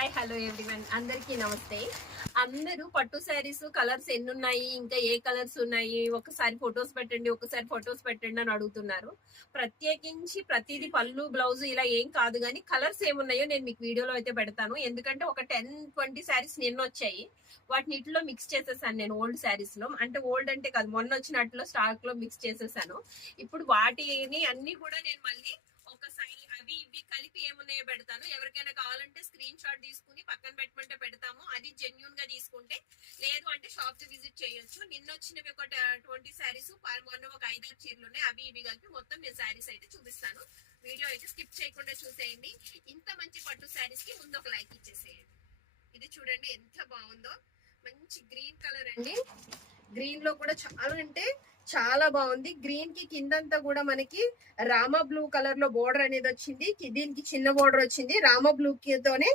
Hi hello everyone, అందరికీ నమస్తే. అందరూ పట్టు శారీస్ కలర్స్ ఎన్ని ఉన్నాయి, ఇంకా ఏ కలర్స్ ఉన్నాయి, ఒకసారి ఫొటోస్ పెట్టండి అని అడుగుతున్నారు. ప్రత్యేకించి ప్రతిదీ పళ్ళు బ్లౌజ్ ఇలా ఏం కాదు, కానీ కలర్స్ ఏమున్నాయో నేను మీకు వీడియోలో అయితే పెడతాను. ఎందుకంటే ఒక 10-20 శారీస్ నిన్న వచ్చాయి, వాటిని ఇట్లో మిక్స్ చేసేసాను నేను. ఓల్డ్ శారీస్ లో, అంటే ఓల్డ్ అంటే కాదు, మొన్న వచ్చినట్లో స్టాక్ లో మిక్స్ చేసేసాను. ఇప్పుడు వాటిని అన్ని కూడా నేను మళ్ళీ ఒకసారి అవి ఇవి కలిపి ఏమున్నాయో పెడతాను. ఎవరికైనా కావాలంటే స్క్రీన్ షాట్ తీసుకుని పక్కన పెట్టమంటే పెడతాము. అది జెన్యూన్ గా తీసుకుంటే, లేదు అంటే షాప్ కి విజిట్ చేయొచ్చు. నిన్న వచ్చినవి ఒక 20 శారీస్, మొన్న ఒక 5-6 చీరలు ఉన్నాయి. అవి ఇవి కలిపి మొత్తం నేను శారీస్ అయితే చూపిస్తాను. వీడియో అయితే స్కిప్ చేయకుండా చూసేయండి. ఇంత మంచి పట్టు శారీస్ కి ముందు ఒక లైక్ ఇచ్చేసేయండి. ఇది చూడండి ఎంత బాగుందో, మంచి గ్రీన్ కలర్ అండి. గ్రీన్ లో కూడా చాలా అంటే చాలా బాగుంది. గ్రీన్ కి కిందంతా కూడా మనకి రామా బ్లూ కలర్ లో బోర్డర్ అనేది వచ్చింది. దీనికి చిన్న బోర్డర్ వచ్చింది. రామా బ్లూ తోనే